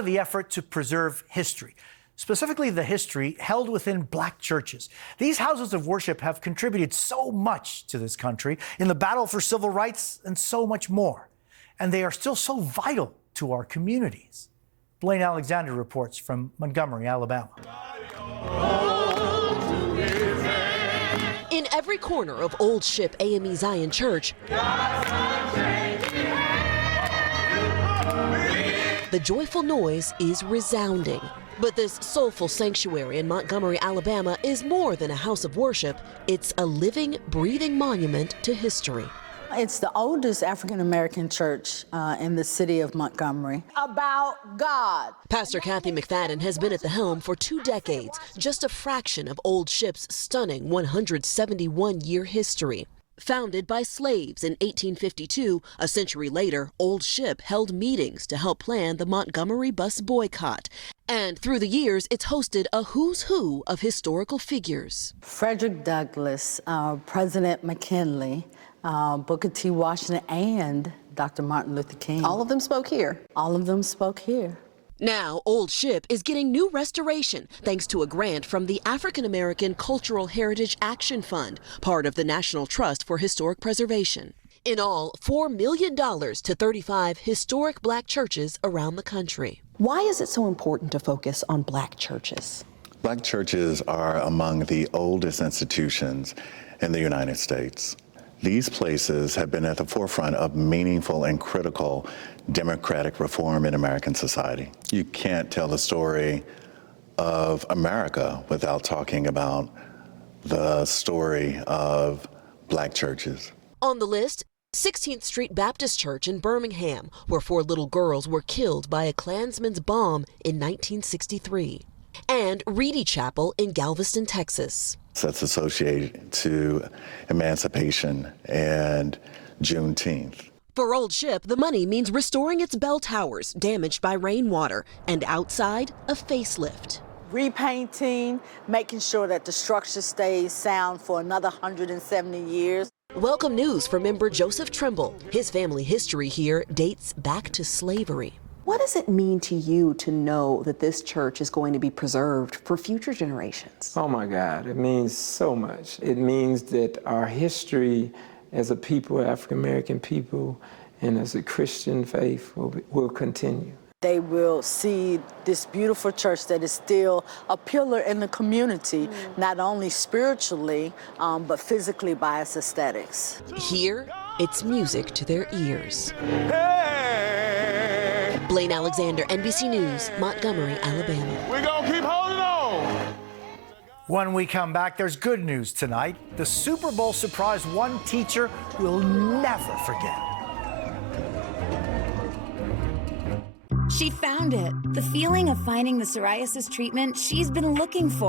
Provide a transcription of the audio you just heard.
of the effort to preserve history, specifically the history held within Black churches. These houses of worship have contributed so much to this country in the battle for civil rights and so much more. And they are still so vital to our communities. Blaine Alexander reports from Montgomery, Alabama. In every corner of Old Ship AME Zion Church, the joyful noise is resounding. But this soulful sanctuary in Montgomery, Alabama is more than a house of worship. It's a living, breathing monument to history. It's the oldest African-American church in the city of Montgomery. About God. Pastor Kathy McFadden has been at the helm for 2 decades, just a fraction of Old Ship's stunning 171-year history. Founded by slaves in 1852, a century later, Old Ship held meetings to help plan the Montgomery bus boycott. And through the years, it's hosted a who's who of historical figures. Frederick Douglass, President McKinley, Booker T. Washington, and Dr. Martin Luther King. All of them spoke here. All of them spoke here. Now, Old Ship is getting new restoration thanks to a grant from the African American Cultural Heritage Action Fund, part of the National Trust for Historic Preservation. In all, $4 million to 35 historic Black churches around the country. Why is it so important to focus on Black churches? Black churches are among the oldest institutions in the United States. These places have been at the forefront of meaningful and critical democratic reform in American society. You can't tell the story of America without talking about the story of Black churches. On the list, 16th Street Baptist Church in Birmingham, where 4 little girls were killed by a Klansman's bomb in 1963. And Reedy Chapel in Galveston, Texas. That's associated to emancipation and Juneteenth. For Old Ship, the money means restoring its bell towers damaged by rainwater, and outside, a facelift. Repainting, making sure that the structure stays sound for another 170 years. Welcome news for member Joseph Trimble. His family history here dates back to slavery. What does it mean to you to know that this church is going to be preserved for future generations? Oh my God, it means so much. It means that our history as a people, African-American people, and as a Christian faith will continue. They will see this beautiful church that is still a pillar in the community, not only spiritually, but physically by its aesthetics. Here, it's music to their ears. Blaine Alexander, NBC News, Montgomery, Alabama. We're gonna keep holding on. When we come back, there's good news tonight. The Super Bowl surprise one teacher will never forget. She found it, the feeling of finding the psoriasis treatment she's been looking for.